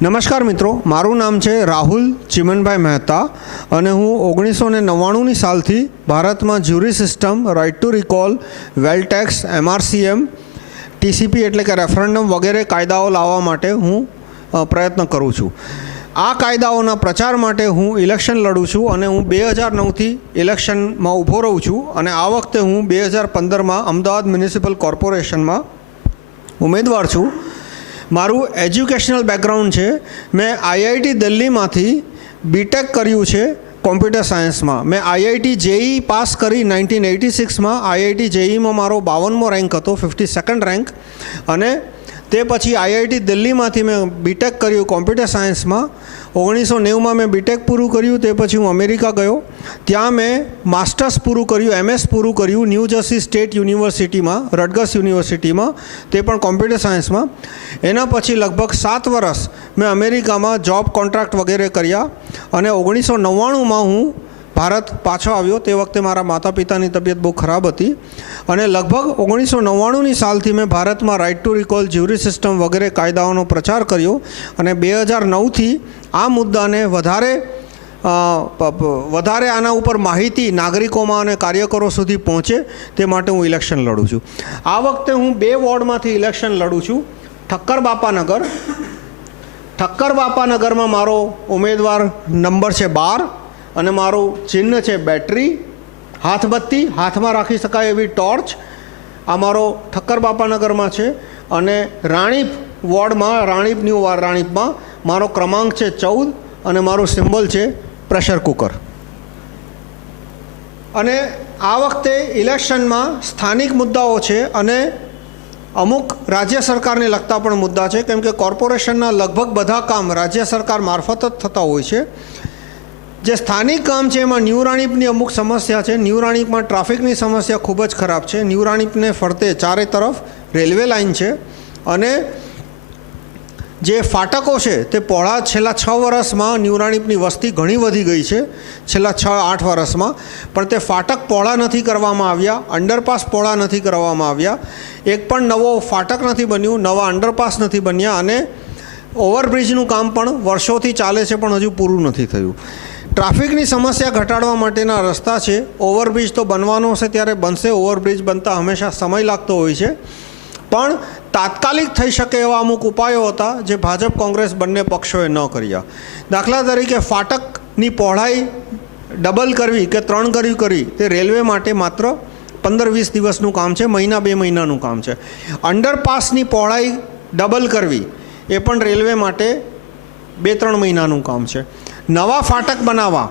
નમસ્કાર મિત્રો, મારું નામ છે રાહુલ ચિમનભાઈ મહેતા અને હું 1999ની સાલથી ભારતમાં jury system, right to recall, wealth tax, MRCM, TCP એટલે કે રેફરન્ડમ વગેરે કાયદાઓ લાવવા માટે હું પ્રયત્ન કરું છું. આ કાયદાઓના પ્રચાર માટે હું ઇલેક્શન લડું છું અને હું 2009થી ઇલેક્શનમાં ઊભો રહું છું અને આ વખતે હું 2015માં અમદાવાદ મ્યુનિસિપલ કોર્પોરેશનમાં ઉમેદવાર છું. મારું એજ્યુકેશનલ બેકગ્રાઉન્ડ છે. મેં IIT દિલ્હીમાંથી BTech કર્યું છે કોમ્પ્યુટર સાયન્સમાં. મેં IIT JEE પાસ કરી 1986માં. IIT JEEમાં મારો 52મો રેન્ક હતો, 52nd રેન્ક. અને તે પછી IIT દિલ્હીમાંથી મેં BTech કર્યું કોમ્પ્યુટર સાયન્સમાં. 1990માં મેં BTech પૂરું કર્યું. તે પછી હું અમેરિકા ગયો. ત્યાં મેં માસ્ટર્સ પૂરું કર્યું, MS પૂરું કર્યું ન્યૂ જર્સી સ્ટેટ યુનિવર્સિટીમાં, રટગર્સ યુનિવર્સિટીમાં, તે પણ કોમ્પ્યુટર સાયન્સમાં. એના પછી લગભગ 7 વર્ષ મેં અમેરિકામાં જોબ કોન્ટ્રાક્ટ વગેરે કર્યા અને 1999માં હું ભારત પાછો આવ્યો. તે વખતે મારા માતા પિતાની તબિયત બહુ ખરાબ હતી અને લગભગ 1999ની સાલથી મેં ભારતમાં right to recall, jury system વગેરે કાયદાઓનો પ્રચાર કર્યો અને 2009થી આ મુદ્દાને વધારે આના ઉપર માહિતી નાગરિકોમાં અને કાર્યકરો સુધી પહોંચે તે માટે હું ઇલેક્શન લડું છું. આ વખતે હું 2 વોર્ડમાંથી ઇલેક્શન લડું છું. ઠક્કર બાપાનગર. ઠક્કર બાપાનગરમાં મારો ઉમેદવાર નંબર છે 12 અને મારું ચિહ્ન છે બેટરી, હાથબત્તી, હાથમાં રાખી શકાય એવી ટોર્ચ. આ મારો ઠક્કર બાપાનગરમાં છે. અને રાણીપ વોર્ડમાં, રાણીપમાં મારો ક્રમાંક છે 14 અને મારું સિમ્બોલ છે પ્રેશર કુકર. અને આ વખતે ઇલેક્શનમાં સ્થાનિક મુદ્દાઓ છે અને અમુક રાજ્ય સરકારને લગતા પણ મુદ્દા છે, કેમ કે કોર્પોરેશનના લગભગ બધા કામ રાજ્ય સરકાર મારફત જ થતા હોય છે. જે સ્થાનિક કામ છે એમાં ન્યૂ રાણીપની અમુક સમસ્યા છે. ન્યૂ રાણીપમાં ટ્રાફિકની સમસ્યા ખૂબ જ ખરાબ છે. ન્યૂ રાણીપને ફરતે ચારે તરફ રેલવે લાઇન છે અને જે ફાટકો છે તે પહોળા છેલ્લા 6 વર્ષમાં ન્યૂ રાણીપની વસ્તી ઘણી વધી ગઈ છે, છેલ્લા 6-8 વર્ષમાં, પણ તે ફાટક પહોળા નથી કરવામાં આવ્યા, અંડરપાસ પહોળા નથી કરવામાં આવ્યા, એક પણ નવો ફાટક નથી બન્યું, નવા અંડરપાસ નથી બન્યા અને ઓવરબ્રિજનું કામ પણ વર્ષોથી ચાલે છે પણ હજુ પૂરું નથી થયું. ટ્રાફિકની સમસ્યા ઘટાડવા માટેના રસ્તા છે. ઓવરબ્રિજ તો બનવાનો હશે ત્યારે બનશે. ઓવરબ્રિજ બનતા હંમેશા સમય લાગતો હોય છે, પણ તાત્કાલિક થઈ શકે એવા અમુક ઉપાયો હતા જે ભાજપ કોંગ્રેસ બંને પક્ષોએ ન કર્યા. દાખલા તરીકે ફાટકની પહોળાઈ ડબલ કરવી કે 3 ગણી કરવી તે રેલવે માટે માત્ર 15-20 દિવસનું કામ છે, 1-2 મહિનાનું કામ છે. અંડરપાસની પહોળાઈ ડબલ કરવી એ પણ રેલવે માટે 2-3 મહિનાનું કામ છે. નવા ફાટક બનાવવા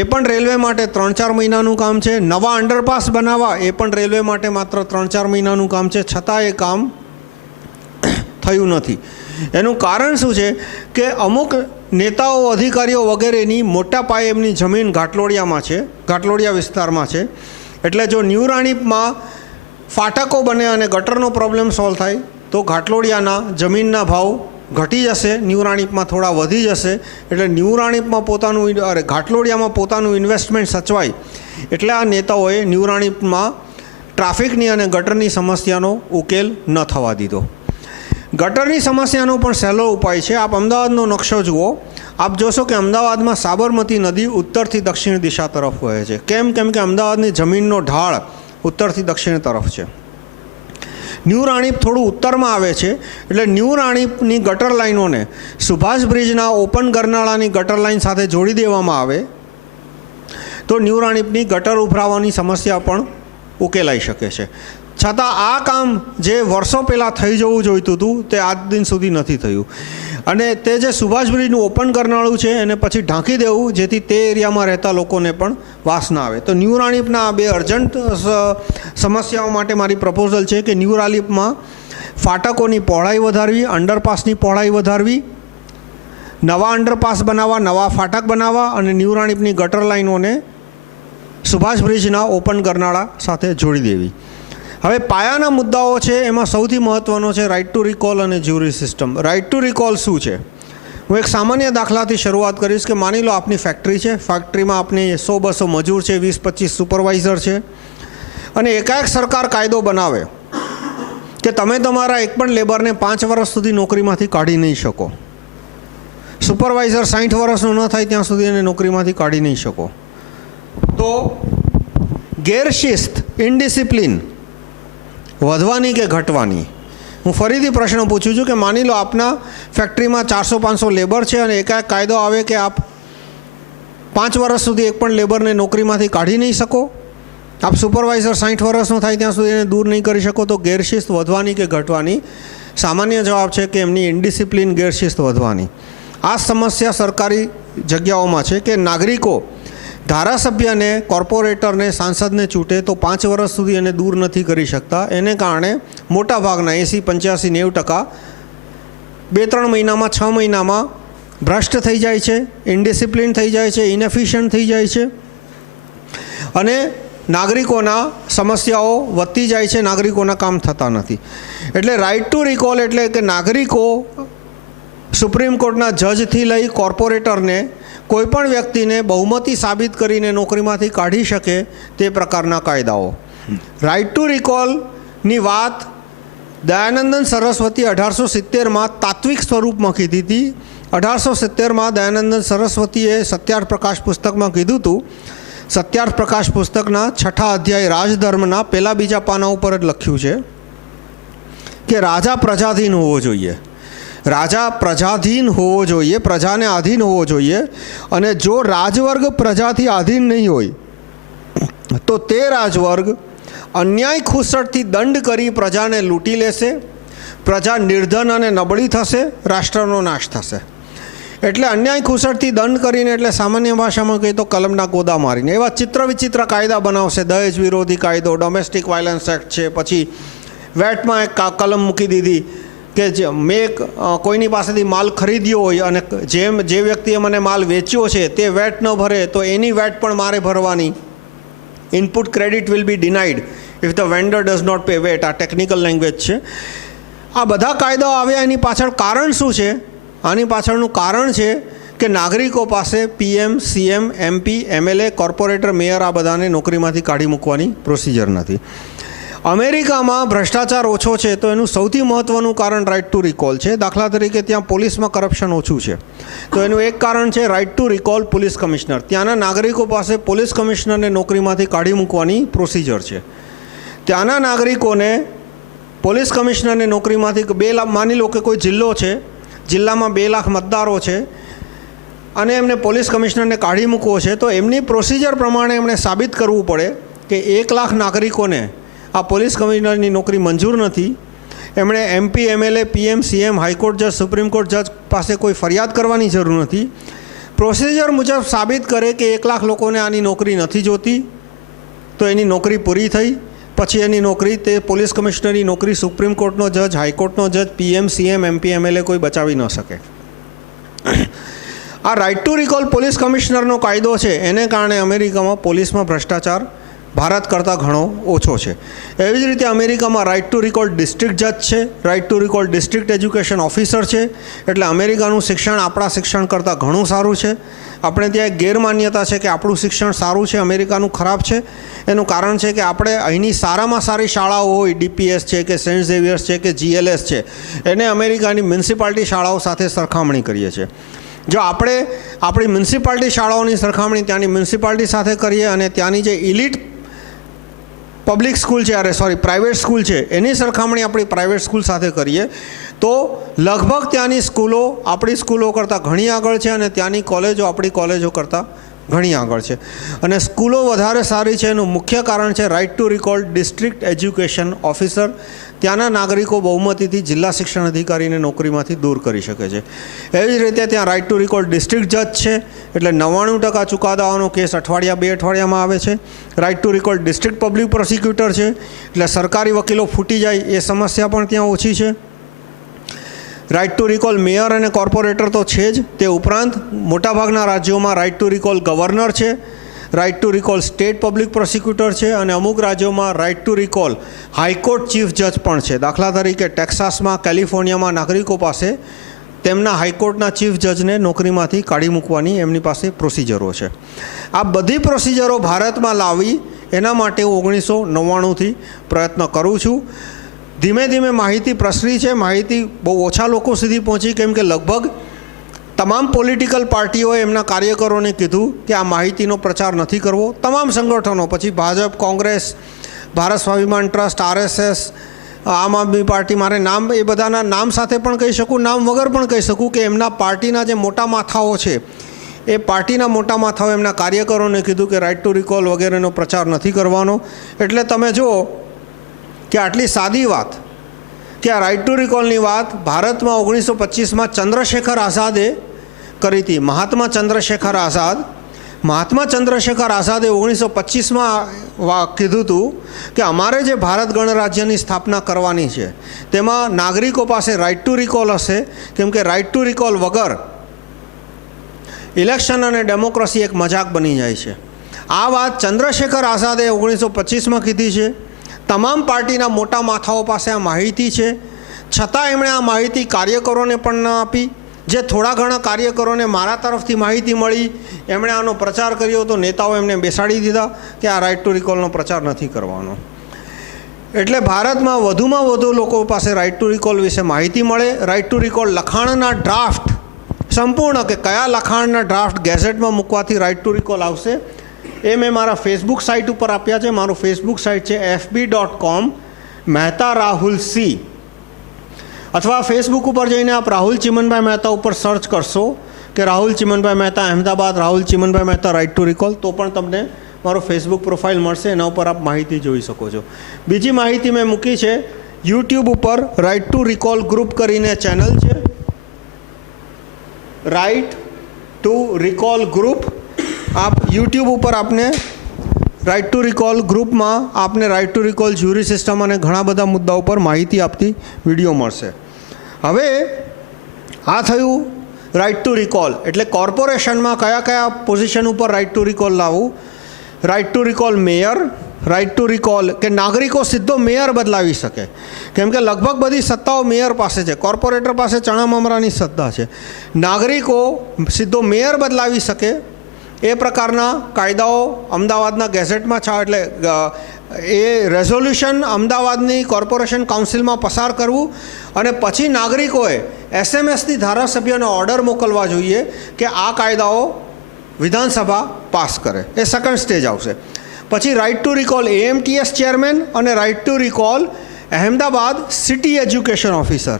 એ પણ રેલવે માટે 3-4 મહિનાનું કામ છે. નવા અંડરપાસ બનાવવા એ પણ રેલવે માટે માત્ર 3-4 મહિનાનું કામ છે. છતાં એ કામ થયું નથી. એનું કારણ શું છે કે અમુક નેતાઓ, અધિકારીઓ વગેરેની મોટા પાયે એમની જમીન ઘાટલોડિયામાં છે, ઘાટલોડિયા વિસ્તારમાં છે. એટલે જો ન્યૂ રાણીપમાં ફાટકો બને અને ગટરનો પ્રોબ્લેમ સોલ્વ થાય તો ઘાટલોડિયાના જમીનના ભાવ ઘટી જશે, ન્યૂ રાણીપમાં થોડા વધી જશે. એટલે ન્યૂ રાણીપમાં ઘાટલોડિયામાં પોતાનું ઇન્વેસ્ટમેન્ટ સચવાય એટલે આ નેતાઓએ ન્યૂ રાણીપમાં ટ્રાફિકની અને ગટરની સમસ્યાનો ઉકેલ ન થવા દીધો. ગટરની સમસ્યાનો પણ સહેલો ઉપાય છે. આપ અમદાવાદનો નકશો જુઓ. આપ જોશો કે અમદાવાદમાં સાબરમતી નદી ઉત્તરથી દક્ષિણ દિશા તરફ વહે છે. કેમ કે અમદાવાદની જમીનનો ઢાળ ઉત્તરથી દક્ષિણ તરફ છે. ન્યૂ રાણીપ થોડું ઉત્તરમાં આવે છે એટલે ન્યૂ રાણીપની ગટર લાઇનોને સુભાષ બ્રિજના ઓપન ગરનાળાની ગટર લાઇન સાથે જોડી દેવામાં આવે તો ન્યૂ રાણીપની ગટર ઉભરાવાની સમસ્યા પણ ઉકેલાઈ શકે છે. છતાં આ કામ જે વર્ષો પહેલાં થઈ જવું જોઈતું હતું તે આજ દિન સુધી નથી થયું. અને તે જે સુભાષ બ્રિજનું ઓપન કરનાળું છે એને પછી ઢાંકી દેવું જેથી તે એરિયામાં રહેતા લોકોને પણ વાસ ના આવે. તો ન્યૂ રાણીપના આ 2 અર્જન્ટ સમસ્યાઓ માટે મારી પ્રપોઝલ છે કે ન્યૂ રાણીપમાં ફાટકોની પહોળાઈ વધારવી, અંડરપાસની પહોળાઈ વધારવી, નવા અંડરપાસ બનાવવા, નવા ફાટક બનાવવા અને ન્યૂ રાણીપની ગટર લાઇનોને સુભાષ બ્રિજના ઓપન ગરનાળા સાથે જોડી દેવી. હવે પાયાના મુદ્દાઓ છે એમાં સૌથી મહત્ત્વનો છે રાઇટ ટુ રિકોલ અને jury system. Right to recall શું છે? હું એક સામાન્ય દાખલાથી શરૂઆત કરીશ કે માની લો આપની ફેક્ટરી છે. ફેક્ટરીમાં આપની 100-200 મજૂર છે, 20-25 સુપરવાઇઝર છે અને એકાએક સરકાર કાયદો બનાવે કે તમે તમારા એક પણ લેબરને 5 વર્ષ સુધી નોકરીમાંથી કાઢી નહીં શકો. સુપરવાઇઝર 60 વર્ષનો ન થાય ત્યાં સુધી એને નોકરીમાંથી કાઢી નહીં શકો. તો ગેરશિસ્ત, ઇનડિસિપ્લિન વધવાની કે ઘટવાની? હું ફરીથી પ્રશ્ન પૂછું છું કે માની લો આપના ફેક્ટરીમાં 400-500 લેબર છે અને એકાએક કાયદો આવે કે આપ 5 વર્ષ સુધી એક પણ લેબરને નોકરીમાંથી કાઢી નહીં શકો, આપ સુપરવાઇઝર 60 વર્ષનો થાય ત્યાં સુધી એને દૂર નહીં કરી શકો, તો ગેરશિસ્ત વધવાની કે ઘટવાની? સામાન્ય જવાબ છે કે એમની ઇનડિસિપ્લિન, ગેરશિસ્ત વધવાની. આ સમસ્યા સરકારી જગ્યાઓમાં છે કે નાગરિકો ધારાસભ્યને, કોર્પોરેટરને, સાંસદને ચૂંટે તો 5 વર્ષ સુધી એને દૂર નથી કરી શકતા. એને કારણે મોટાભાગના 80-85-90% 2-3 મહિનામાં, 6 મહિનામાં ભ્રષ્ટ થઈ જાય છે, ઇનડિસિપ્લિન થઈ જાય છે, ઇનએફિશિયન્ટ થઈ જાય છે અને નાગરિકોના સમસ્યાઓ વધતી જાય છે, નાગરિકોના કામ થતા નથી. એટલે રાઇટ ટુ રિકોલ એટલે કે નાગરિકો સુપ્રીમ કોર્ટના જજથી લઈ કોર્પોરેટરને, કોઈપણ વ્યક્તિને બહુમતી સાબિત કરીને નોકરીમાંથી કાઢી શકે તે પ્રકારના કાયદાઓ. રાઇટ ટુ રિકોલની વાત દયાનંદન સરસ્વતી 1870માં તાત્વિક સ્વરૂપમાં કીધી હતી. 1870માં દયાનંદન સરસ્વતીએ સત્યાર્થ પ્રકાશ પુસ્તકમાં કીધું હતું. સત્યાર્થ પ્રકાશ પુસ્તકના 6થા અધ્યાય રાજધર્મના 1-2 પાના ઉપર જ લખ્યું છે કે રાજા પ્રજાધીન હોવો જોઈએ. રાજા પ્રજાધીન હોવો જોઈએ, પ્રજાને આધીન હોવો જોઈએ. અને જો રાજવર્ગ પ્રજાથી આધીન નહીં હોય તો તે રાજવર્ગ અન્યાય ખુસટથી દંડ કરી પ્રજાને લૂંટી લેશે, પ્રજા નિર્ધન અને નબળી થશે, રાષ્ટ્રનો નાશ થશે. એટલે અન્યાય ખુસટથી દંડ કરીને એટલે સામાન્ય ભાષામાં કહીએ તો કલમના ગોદા મારીને એવા ચિત્ર વિચિત્ર કાયદા બનાવશે. દહેજ વિરોધી કાયદો, ડોમેસ્ટિક વાયલન્સ એક્ટ છે, પછી વેટમાં એક કલમ મૂકી દીધી કે મેં કોઈની પાસેથી માલ ખરીદ્યો હોય અને જે વ્યક્તિએ મને માલ વેચ્યો છે તે વેટ ન ભરે તો એની વેટ પણ મારે ભરવાની. Input credit will be denied if the vendor does not pay VAT. આ ટેકનિકલ લેંગ્વેજ છે. આ બધા કાયદાઓ આવ્યા એની પાછળ કારણ શું છે? આની પાછળનું કારણ છે કે નાગરિકો પાસે PM, CM, MP, MLA, corporator, mayor આ બધાને નોકરીમાંથી કાઢી મૂકવાની પ્રોસિજર નથી. અમેરિકામાં ભ્રષ્ટાચાર ઓછો છે તો એનું સૌથી મહત્ત્વનું કારણ રાઇટ ટુ રિકોલ છે. દાખલા તરીકે ત્યાં પોલીસમાં કરપ્શન ઓછું છે તો એનું એક કારણ છે right to recall police commissioner. ત્યાંના નાગરિકો પાસે પોલીસ કમિશનરને નોકરીમાંથી કાઢી મૂકવાની પ્રોસિજર છે. ત્યાંના નાગરિકોને પોલીસ કમિશનરને નોકરીમાંથી 2 લાખ, માની લો કે કોઈ જિલ્લો છે, જિલ્લામાં 2 લાખ મતદારો છે અને એમને પોલીસ કમિશનરને કાઢી મૂકવો છે તો એમની પ્રોસિજર પ્રમાણે એમણે સાબિત કરવું પડે કે 1 લાખ નાગરિકોને આ પોલીસ કમિશનરની નોકરી મંજૂર નથી. એમણે MP, MLA, PM, CM, high court જજ, સુપ્રીમ કોર્ટ જજ પાસે કોઈ ફરિયાદ કરવાની જરૂર નથી. પ્રોસિજર મુજબ સાબિત કરે કે 1 લાખ લોકોને આની નોકરી નથી જોતી તો એની નોકરી પૂરી થઈ. પછી એની નોકરી, તે પોલીસ કમિશનરની નોકરી સુપ્રીમ કોર્ટનો જજ, હાઈકોર્ટનો જજ, PM, CM, MP, MLA કોઈ બચાવી ન શકે. આ રાઇટ ટુ રિકોલ પોલીસ કમિશનરનો કાયદો છે એને કારણે અમેરિકામાં પોલીસમાં ભ્રષ્ટાચાર ભારત કરતાં ઘણો ઓછો છે. એવી જ રીતે અમેરિકામાં રાઇટ ટુ રિકોલ ડિસ્ટ્રિક્ટ જજ છે, right to recall district education officer છે. એટલે અમેરિકાનું શિક્ષણ આપણા શિક્ષણ કરતાં ઘણું સારું છે. આપણે ત્યાં એક ગેરમાન્યતા છે કે આપણું શિક્ષણ સારું છે, અમેરિકાનું ખરાબ છે. એનું કારણ છે કે આપણે અહીંની સારામાં સારી શાળાઓ હોય, DPS છે કે સેન્ટ ઝેવિયર્સ છે કે GLS છે, એને અમેરિકાની મ્યુનિસિપાલિટી શાળાઓ સાથે સરખામણી કરીએ છીએ. જો આપણે આપણી મ્યુનિસિપાલિટી શાળાઓની સરખામણી ત્યાંની મ્યુનિસિપાલિટી સાથે કરીએ અને ત્યાંની જે ઇલીટ પબ્લિક સ્કૂલ છે, પ્રાઇવેટ સ્કૂલ છે એની સરખામણી આપણી પ્રાઇવેટ સ્કૂલ સાથે કરીએ તો લગભગ ત્યાંની સ્કૂલો આપણી સ્કૂલો કરતાં ઘણી આગળ છે અને ત્યાંની કોલેજો આપણી કોલેજો કરતાં ઘણી આગળ છે. અને સ્કૂલો વધારે સારી છે એનું મુખ્ય કારણ છે right to recall district education officer. ત્યાંના નાગરિકો બહુમતીથી જિલ્લા શિક્ષણ અધિકારીને નોકરીમાંથી દૂર કરી શકે છે. એવી જ રીતે ત્યાં રાઇટ ટુ રિકોલ ડિસ્ટ્રિક્ટ જજ છે એટલે 99% ચુકાદાઓનો કેસ 2 અઠવાડિયામાં આવે છે. Right to recall district public prosecutor છે એટલે સરકારી વકીલો ફૂટી જાય એ સમસ્યા પણ ત્યાં ઓછી છે. રાઇટ ટુ રિકોલ મેયર અને કોર્પોરેટર તો છે જ, તે ઉપરાંત મોટાભાગના રાજ્યોમાં રાઇટ ટુ રિકોલ ગવર્નર છે, right to recall state public prosecutor છે અને અમુક રાજ્યોમાં right to recall high court chief જજ પણ છે. દાખલા તરીકે ટેક્સાસમાં, કેલિફોર્નિયામાં નાગરિકો પાસે તેમના હાઈકોર્ટના ચીફ જજને નોકરીમાંથી કાઢી મૂકવાની એમની પાસે પ્રોસિજરો છે. આ બધી પ્રોસિજરો ભારતમાં લાવી એના માટે હું 1999થી પ્રયત્ન કરું છું. ધીમે ધીમે માહિતી પ્રસરી છે, માહિતી બહુ ઓછા લોકો સુધી પહોંચી કેમ કે લગભગ તમામ પોલિટિકલ પાર્ટીઓએ એમના કાર્યકરોને કીધું કે આ માહિતીનો પ્રચાર નથી કરવો. તમામ સંગઠનો, પછી ભાજપ, કોંગ્રેસ, ભારત સ્વાભિમાન ટ્રસ્ટ, RSS, આમ આદમી પાર્ટી, મારે નામ એ બધાના નામ સાથે પણ કહી શકું, નામ વગર પણ કહી શકું કે એમના પાર્ટીના જે મોટા માથાઓ છે એ પાર્ટીના મોટા માથાઓ એમના કાર્યકરોને કીધું કે રાઇટ ટુ રિકોલ વગેરેનો પ્રચાર નથી કરવાનો. એટલે તમે જુઓ કે આટલી સાદી વાત કે આ રાઇટ ટુ રિકોલની વાત ભારતમાં 1925માં ચંદ્રશેખર આઝાદે કરી હતી. મહાત્મા ચંદ્રશેખર આઝાદે 1925માં કીધું હતું કે અમારે જે ભારત ગણરાજ્યની સ્થાપના કરવાની છે તેમાં નાગરિકો પાસે રાઇટ ટુ રિકોલ હશે, કેમ કે રાઇટ ટુ રિકોલ વગર ઇલેક્શન અને ડેમોક્રેસી એક મજાક બની જાય છે. આ વાત ચંદ્રશેખર આઝાદે 1925માં કીધી છે. તમામ પાર્ટીના મોટા માથાઓ પાસે આ માહિતી છે, છતાં એમણે આ માહિતી કાર્યકરોને પણ ન આપી. જે થોડા ઘણા કાર્યકરોને મારા તરફથી માહિતી મળી એમણે આનો પ્રચાર કર્યો તો નેતાઓ એમને બેસાડી દીધા કે આ રાઇટ ટુ રિકોલનો પ્રચાર નથી કરવાનો. એટલે ભારતમાં વધુમાં વધુ લોકો પાસે રાઇટ ટુ રિકોલ વિશે માહિતી મળે. રાઇટ ટુ રિકોલ લખાણના ડ્રાફ્ટ સંપૂર્ણ કે કયા લખાણના ડ્રાફ્ટ ગેઝેટમાં મૂકવાથી રાઇટ ટુ રિકોલ આવશે એ મેં મારા ફેસબુક સાઇટ ઉપર આપ્યા છે. મારું ફેસબુક સાઇટ છે fb.com મહેતા રાહુલ સી, અથવા ફેસબુક ઉપર જઈને આપ રાહુલ ચિમનભાઈ મહેતા ઉપર સર્ચ કરશો કે Rahul Chimanbhai Mehta Ahmedabad, Rahul Chimanbhai Mehta right to recall, તો પણ તમને મારો ફેસબુક પ્રોફાઇલ મળશે. એના ઉપર આપ માહિતી જોઈ શકો છો. બીજી માહિતી મેં મૂકી છે યુટ્યુબ ઉપર રાઇટ ટુ રિકોલ ગ્રુપ કરીને ચેનલ છે, રાઇટ ટુ રિકોલ ગ્રુપ. આપ યુટ્યુબ ઉપર આપને રાઇટ ટુ રિકોલ ગ્રુપમાં આપને right to recall jury system અને ઘણા બધા મુદ્દાઓ પર માહિતી આપતી વિડીયો મળશે. હવે આ થયું રાઇટ ટુ રિકોલ, એટલે કોર્પોરેશનમાં કયા કયા પોઝિશન ઉપર રાઇટ ટુ રિકોલ લાવવું. Right to recall mayor, right to recall કે નાગરિકો સીધો મેયર બદલાવી શકે, કેમ કે લગભગ બધી સત્તાઓ મેયર પાસે છે. કોર્પોરેટર પાસે ચણા મમરાની સત્તા છે. નાગરિકો સીધો મેયર બદલાવી શકે એ પ્રકારના કાયદાઓ અમદાવાદના ગેઝેટમાં છે. એટલે એ રેઝોલ્યુશન અમદાવાદની કોર્પોરેશન કાઉન્સિલમાં પસાર કરવું અને પછી નાગરિકોએ SMS-થી ધારાસભ્યોને ઓર્ડર મોકલવા જોઈએ કે આ કાયદાઓ વિધાનસભા પાસ કરે. એ સેકન્ડ સ્ટેજ આવશે. પછી right to recall AMTS chairman અને right to recall Ahmedabad city education officer.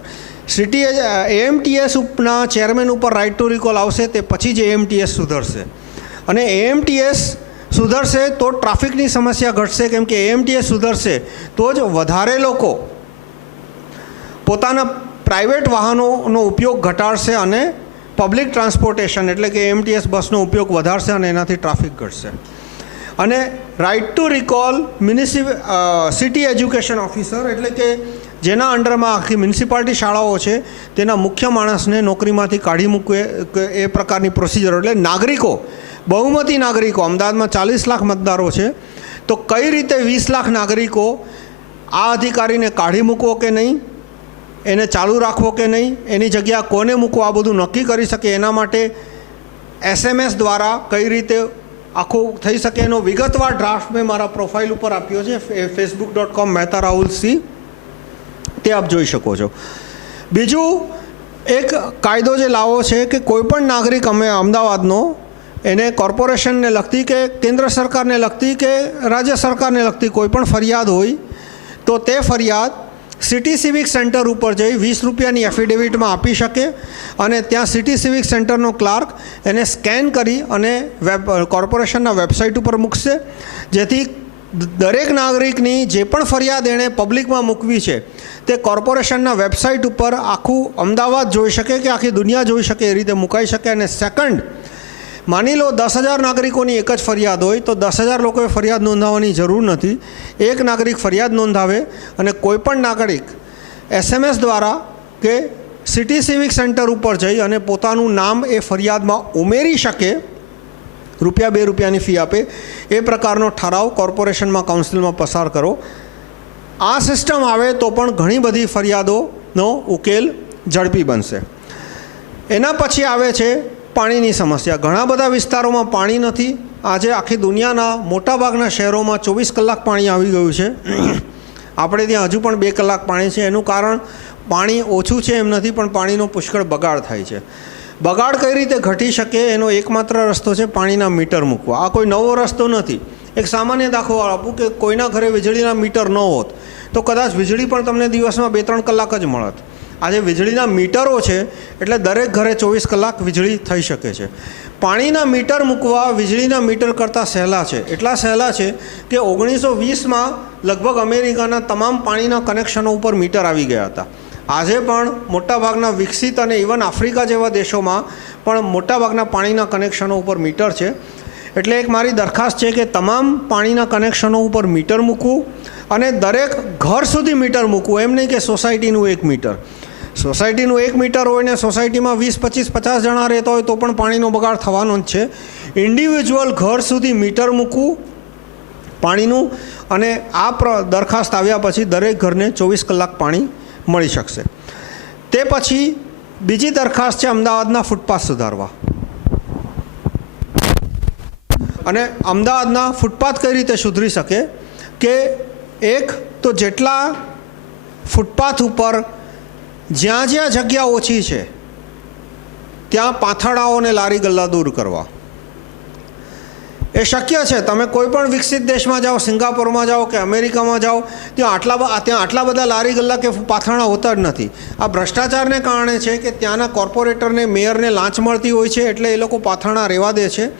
AMTS ઉપના ચેરમેન ઉપર રાઇટ ટુ રિકોલ આવશે, તે પછી જ AMTS સુધરશે. અને AMTS સુધરશે તો ટ્રાફિકની સમસ્યા ઘટશે, કેમ કે AMTS સુધરશે તો જ વધારે લોકો પોતાના પ્રાઇવેટ વાહનોનો ઉપયોગ ઘટાડશે અને પબ્લિક ટ્રાન્સપોર્ટેશન એટલે કે AMTS બસનો ઉપયોગ વધારશે અને એનાથી ટ્રાફિક ઘટશે. અને right to recall city education officer એટલે કે જેના અંડરમાં આખી મ્યુનિસિપાલિટી શાળાઓ છે તેના મુખ્ય માણસને નોકરીમાંથી કાઢી મૂકવે એ પ્રકારની પ્રોસિજર. એટલે નાગરિકો, બહુમતી નાગરિકો, અમદાવાદમાં 40 લાખ મતદારો છે, તો કઈ રીતે 20 લાખ નાગરિકો આ અધિકારીને કાઢી મૂકવો કે નહીં, એને ચાલુ રાખવો કે નહીં, એની જગ્યા કોને મૂકવો, આ બધું નક્કી કરી શકે. એના માટે SMS દ્વારા કઈ રીતે આખું થઈ શકે એનો વિગતવાર ડ્રાફ્ટ મેં મારા પ્રોફાઇલ ઉપર આપ્યો છે, facebook.com મહેતા રાહુલ સી, તે આપ જોઈ શકો છો. બીજું એક કાયદો જે લાવો છે કે કોઈપણ નાગરિક અમદાવાદનો એને કોર્પોરેશનને લગતી કે કેન્દ્ર સરકારને લગતી કે રાજ્ય સરકારને લગતી કોઈ પણ ફરિયાદ હોય તો તે ફરિયાદ સિટી સિવિક સેન્ટર ઉપર જઈ 20 રૂપિયાની એફિડેવિટમાં આપી શકે અને ત્યાં સિટી સિવિક સેન્ટરનો ક્લાર્ક એને સ્કેન કરી અને કોર્પોરેશનના વેબસાઇટ ઉપર મૂકશે, જેથી દરેક નાગરિકની જે પણ ફરિયાદ એણે પબ્લિકમાં મૂકવી છે તે કોર્પોરેશનના વેબસાઇટ ઉપર આખું અમદાવાદ જોઈ શકે કે આખી દુનિયા જોઈ શકે એ રીતે મુકાઈ શકે. અને સેકન્ડ, માની લો 10,000 નાગરિકોની એક જ ફરિયાદ હોય તો 10,000 લોકોએ ફરિયાદ નોંધાવવાની જરૂર નથી. એક નાગરિક ફરિયાદ નોંધાવે અને કોઈપણ નાગરિક SMS દ્વારા કે સિટી સિવિક સેન્ટર ઉપર જઈ અને પોતાનું નામ એ ફરિયાદમાં ઉમેરી શકે, ₹2 રૂપિયાની ફી આપે, એ પ્રકારનો ઠરાવ કોર્પોરેશનમાં કાઉન્સિલમાં પસાર કરો. આ સિસ્ટમ આવે તો પણ ઘણી બધી ફરિયાદોનો ઉકેલ ઝડપી બનશે. એના પછી આવે છે પાણીની સમસ્યા. ઘણા બધા વિસ્તારોમાં પાણી નથી. આજે આખી દુનિયાના મોટાભાગના શહેરોમાં 24 કલાક પાણી આવી ગયું છે. આપણે ત્યાં હજુ પણ 2 કલાક પાણી છે. એનું કારણ પાણી ઓછું છે એમ નથી, પણ પાણીનો પુષ્કળ બગાડ થાય છે. બગાડ કઈ રીતે ઘટી શકે એનો એકમાત્ર રસ્તો છે પાણીના મીટર મૂકવા. આ કોઈ નવો રસ્તો નથી. એક સામાન્ય દાખલો આપું કે કોઈના ઘરે વીજળીના મીટર ન હોત તો કદાચ વીજળી પણ તમને દિવસમાં 2-3 કલાક જ મળત. આજે વીજળીના મીટરો છે એટલે દરેક ઘરે 24 કલાક વીજળી થઈ શકે છે. પાણીના મીટર મૂકવા વીજળીના મીટર કરતાં સહેલા છે. એટલા સહેલા છે કે 1920માં લગભગ અમેરિકાના તમામ પાણીના કનેક્શનો ઉપર મીટર આવી ગયા હતા. આજે પણ મોટાભાગના વિકસિત અને ઇવન આફ્રિકા જેવા દેશોમાં પણ મોટાભાગના પાણીના કનેક્શનો ઉપર મીટર છે. એટલે એક મારી દરખાસ્ત છે કે તમામ પાણીના કનેક્શનો ઉપર મીટર મૂકવું અને દરેક ઘર સુધી મીટર મૂકવું. એમ નહીં કે સોસાયટીનું 1 મીટર. સોસાયટીનું 1 મીટર હોય ને સોસાયટીમાં 20, 25, 50 જણા રહેતા હોય તો પણ પાણીનો બગાડ થવાનો જ છે. ઇન્ડિવિજ્યુઅલ ઘર સુધી મીટર મૂકવું પાણીનું, અને આ દરખાસ્ત આવ્યા પછી દરેક ઘરને 24 કલાક પાણી મળી શકશે. તે પછી બીજી દરખાસ્ત છે અમદાવાદના ફૂટપાથ સુધારવા. અને અમદાવાદના ફૂટપાથ કઈ રીતે સુધરી શકે કે એક તો જેટલા ફૂટપાથ ઉપર જ્યાં જ્યાં જગ્યા ઓછી છે ત્યાં પાથરણાઓ અને લારી ગલ્લા દૂર કરવા. એ શક્ય છે. તમે કોઈ પણ વિકસિત દેશમાં જાઓ, સિંગાપોરમાં જાઓ કે અમેરિકામાં જાઓ, ત્યાં આટલા બધા લારી ગલ્લા કે પાથરણા હોતા જ નથી. આ ભ્રષ્ટાચારને કારણે છે કે ત્યાંના કોર્પોરેટરને, મેયરને લાંચ મળતી હોય છે એટલે એ લોકો પાથરણા રહેવા દે છે.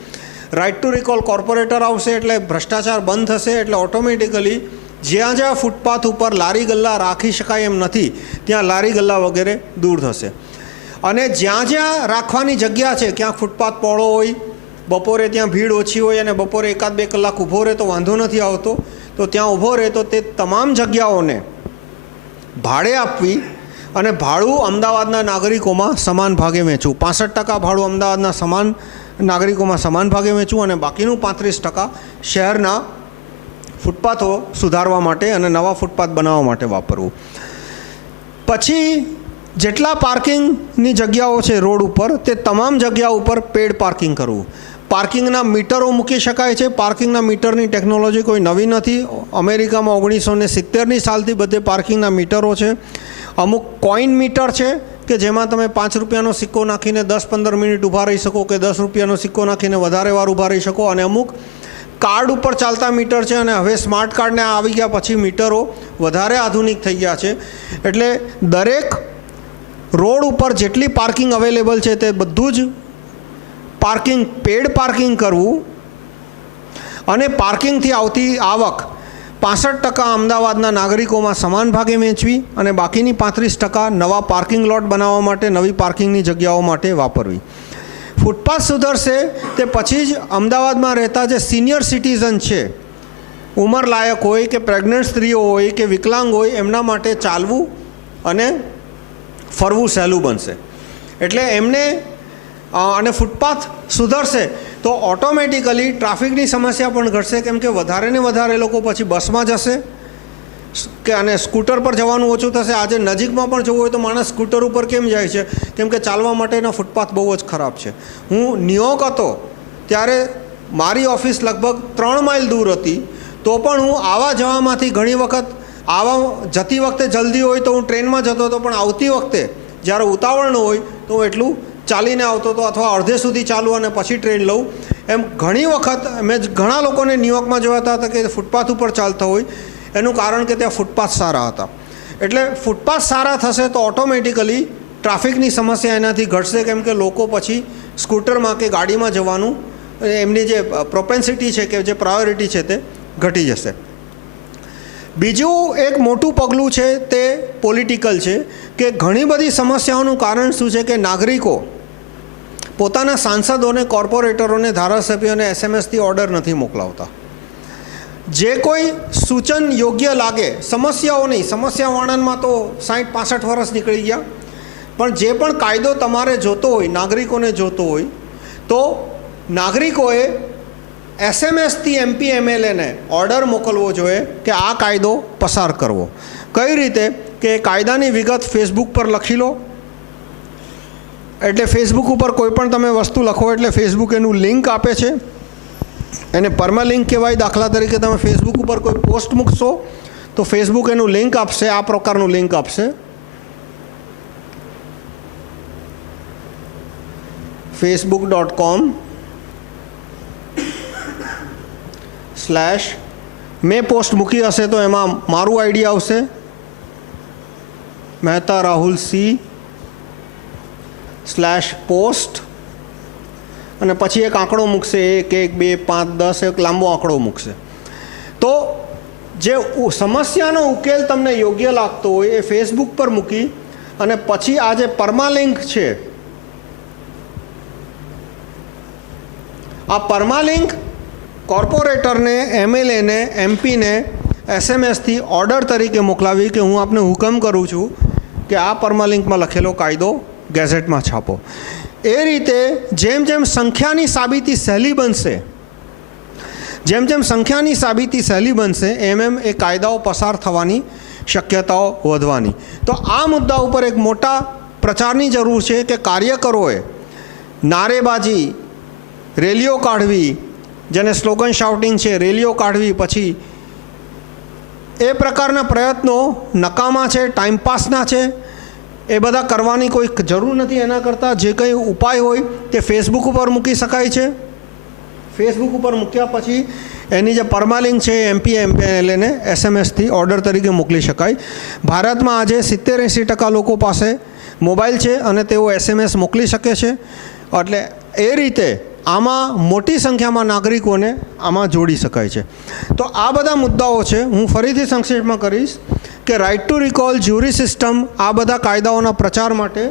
રાઇટ ટુ રિકોલ કોર્પોરેટર આવશે એટલે ભ્રષ્ટાચાર બંધ થશે. એટલે ઓટોમેટિકલી જ્યાં જ્યાં ફૂટપાથ ઉપર લારી ગલ્લા રાખી શકાય એમ નથી ત્યાં લારી ગલ્લા વગેરે દૂર થશે. અને જ્યાં જ્યાં રાખવાની જગ્યા છે, ક્યાંક ફૂટપાથ પહોળો હોય, બપોરે ત્યાં ભીડ ઓછી હોય અને બપોરે 1-2 કલાક ઊભો રહે તો વાંધો નથી આવતો, તો ત્યાં ઊભો રહે તો તે તમામ જગ્યાઓને ભાડે આપવી અને ભાડું અમદાવાદના નાગરિકોમાં સમાન ભાગે વેચવું. 65% ભાડું અમદાવાદના નાગરિકોમાં સમાન ભાગે વેચવું અને બાકીનું 35% શહેરના ફૂટપાથો સુધારવા માટે અને નવા ફૂટપાથ બનાવવા માટે વાપરવું. પછી જેટલા પાર્કિંગની જગ્યાઓ છે રોડ ઉપર તે તમામ જગ્યા ઉપર પેડ પાર્કિંગ કરવું. પાર્કિંગના મીટરો મૂકી શકાય છે. પાર્કિંગના મીટરની ટેકનોલોજી કોઈ નવી નથી. અમેરિકામાં 1970ની સાલથી બધે પાર્કિંગના મીટરો છે. અમુક કોઈન મીટર છે કે જેમાં તમે 5 રૂપિયાનો સિક્કો નાખીને 10-15 મિનિટ ઊભા રહી શકો કે 10 રૂપિયાનો સિક્કો નાખીને વધારે વાર ઊભા રહી શકો. અને અમુક કાર્ડ ઉપર ચાલતા મીટર છે. અને હવે સ્માર્ટ કાર્ડને આવી ગયા પછી મીટરો વધારે આધુનિક થઈ ગયા છે. એટલે દરેક રોડ ઉપર જેટલી પાર્કિંગ અવેલેબલ છે તે બધું જ પેડ પાર્કિંગ કરવું. અને પાર્કિંગથી આવતી આવક 65% અમદાવાદના નાગરિકોમાં સમાન ભાગે વેચવી અને બાકીની 35% નવા પાર્કિંગ લોટ બનાવવા માટે, નવી પાર્કિંગની જગ્યાઓ માટે વાપરવી. ફૂટપાથ સુધરશે તે પછી જ અમદાવાદમાં રહેતા જે સિનિયર સિટીઝન છે, ઉંમરલાયક હોય કે પ્રેગ્નન્ટ સ્ત્રીઓ હોય કે વિકલાંગ હોય, એમના માટે ચાલવું અને ફરવું સહેલું બનશે. એટલે એમને અને ફૂટપાથ સુધરશે તો ઓટોમેટિકલી ટ્રાફિકની સમસ્યા પણ ઘટશે. કેમ કે વધારે ને વધારે લોકો પછી બસમાં જશે કે અને સ્કૂટર પર જવાનું ઓછું થશે. આજે નજીકમાં પણ જવું હોય તો માણસ સ્કૂટર ઉપર કેમ જાય છે? કેમ કે ચાલવા માટેના ફૂટપાથ બહુ જ ખરાબ છે. હું ન્યુયોર્ક હતો ત્યારે મારી ઓફિસ લગભગ 3 માઇલ દૂર હતી, તો પણ હું આવવા જવામાંથી ઘણી વખત જતી વખતે જલ્દી હોય તો હું ટ્રેનમાં જતો હતો, પણ આવતી વખતે જ્યારે ઉતાવળ ન હોય તો હું એટલું ચાલીને આવતો હતો અથવા અડધે સુધી ચાલું અને પછી ટ્રેન લઉં. એમ ઘણી વખત મેં ઘણા લોકોને ન્યુયોર્કમાં જોયા હતા કે ફૂટપાથ ઉપર ચાલતા હોય. એનું કારણ કે ત્યાં ફૂટપાથ સારા હતા. એટલે ફૂટપાથ સારા થશે તો ઓટોમેટિકલી ટ્રાફિકની સમસ્યા એનાથી ઘટશે. કેમ કે લોકો પછી સ્કૂટરમાં કે ગાડીમાં જવાનું એમની જે પ્રોપેન્સિટી છે કે જે પ્રાયોરિટી છે તે ઘટી જશે. બીજું એક મોટું પગલું છે તે પોલિટિકલ છે કે ઘણી બધી સમસ્યાઓનું કારણ શું છે કે નાગરિકો પોતાના સાંસદોને, કોર્પોરેટરોને, ધારાસભ્યોને SMS-થી ઓર્ડર નથી મોકલાવતા. જે કોઈ સૂચન યોગ્ય લાગે, સમસ્યાઓ નહીં, સમસ્યા વર્ણનમાં તો 60-65 વર્ષ નીકળી ગયા, પણ જે પણ કાયદો તમારે જોતો હોય, નાગરિકોને જોતો હોય, તો નાગરિકોએ SMS-થી MP MLAને ઓર્ડર મોકલવો જોઈએ કે આ કાયદો પસાર કરવો. કઈ રીતે કે કાયદાની વિગત ફેસબુક પર લખી લો. એટલે ફેસબુક ઉપર કોઈ પણ તમે વસ્તુ લખો એટલે ફેસબુક એનું લિંક આપે છે, એને પરમાલિંક કહેવાય. દાખલા તરીકે તમે ફેસબુક ઉપર કોઈ પોસ્ટ મૂકશો તો ફેસબુક એનું લિંક આપશે, આ પ્રકારનું લિંક આપશે. facebook.com/ મેં પોસ્ટ મૂકી હશે તો એમાં મારું આઈડી આવશે, મહેતા રાહુલ C/post, અને પછી એક આંકડો મૂકશે, 1 1 2 5 10, એક લાંબો આંકડો મૂકશે. તો જે સમસ્યાનો ઉકેલ તમને યોગ્ય લાગતો હોય એ ફેસબુક પર મૂકી અને પછી આ જે પરમાલિંક છે, આ પરમાલિંક કોર્પોરેટરને, MLAને, MPને SMS-થી ઓર્ડર તરીકે મોકલાવી કે હું આપને હુકમ કરું છું કે આ પરમાલિંકમાં લખેલો કાયદો ગેઝેટમાં છાપો. એ રીતે જેમ જેમ સંખ્યાની સાબિતી સહેલી બનશે, એમ એમ એ કાયદાઓ પસાર થવાની શક્યતાઓ વધવાની. તો આ મુદ્દા ઉપર એક મોટા પ્રચારની જરૂર છે કે કાર્યકરોએ નારેબાજી, રેલીઓ કાઢવી, જેને સ્લોગન શાઉટિંગ છે, રેલીઓ કાઢવી, પછી એ પ્રકારના પ્રયત્નો નકામા છે, ટાઈમપાસના છે, એ બધા કરવાની કોઈ જરૂર નથી. એના કરતાં જે કંઈ ઉપાય હોય તે ફેસબુક ઉપર મૂકી શકાય છે. ફેસબુક ઉપર મૂક્યા પછી એની જે પરમાલિંક છે MP MLAને SMS-થી ઓર્ડર તરીકે મોકલી શકાય. ભારતમાં આજે 70-80% લોકો પાસે મોબાઈલ છે અને તેઓ SMS મોકલી શકે છે. એટલે એ રીતે આમાં મોટી સંખ્યામાં નાગરિકોને આમાં જોડી શકાય છે. તો આ બધા મુદ્દાઓ છે. હું ફરીથી સંક્ષેપમાં કરીશ કે right to recall, jury system, આ બધા કાયદાઓના પ્રચાર માટે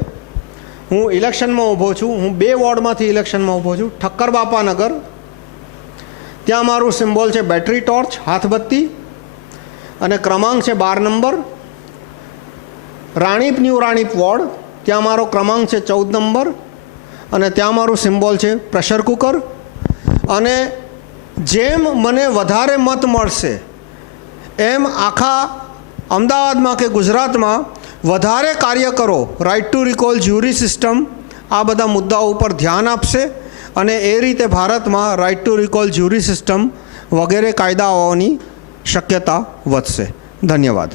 હું ઇલેક્શનમાં ઊભો છું. હું 2 વોર્ડમાંથી ઇલેક્શનમાં ઊભો છું. ઠક્કર બાપાનગર, ત્યાં મારું સિમ્બોલ છે બેટરી ટોર્ચ, હાથબત્તી, અને ક્રમાંક છે 12 number. Ranip, new Ranip ward, ત્યાં મારો ક્રમાંક છે 14 નંબર, અને ત્યાં મારું સિમ્બોલ છે પ્રેશર કુકર. અને જેમ મને વધારે મત મળશે એમ આખા અમદાવાદમાં કે ગુજરાતમાં વધારે કાર્યકરો right to recall, jury system, આ બધા મુદ્દાઓ ઉપર ધ્યાન આપશે અને એ રીતે ભારતમાં right to recall, jury system વગેરે કાયદાઓની શક્યતા વધશે. ધન્યવાદ.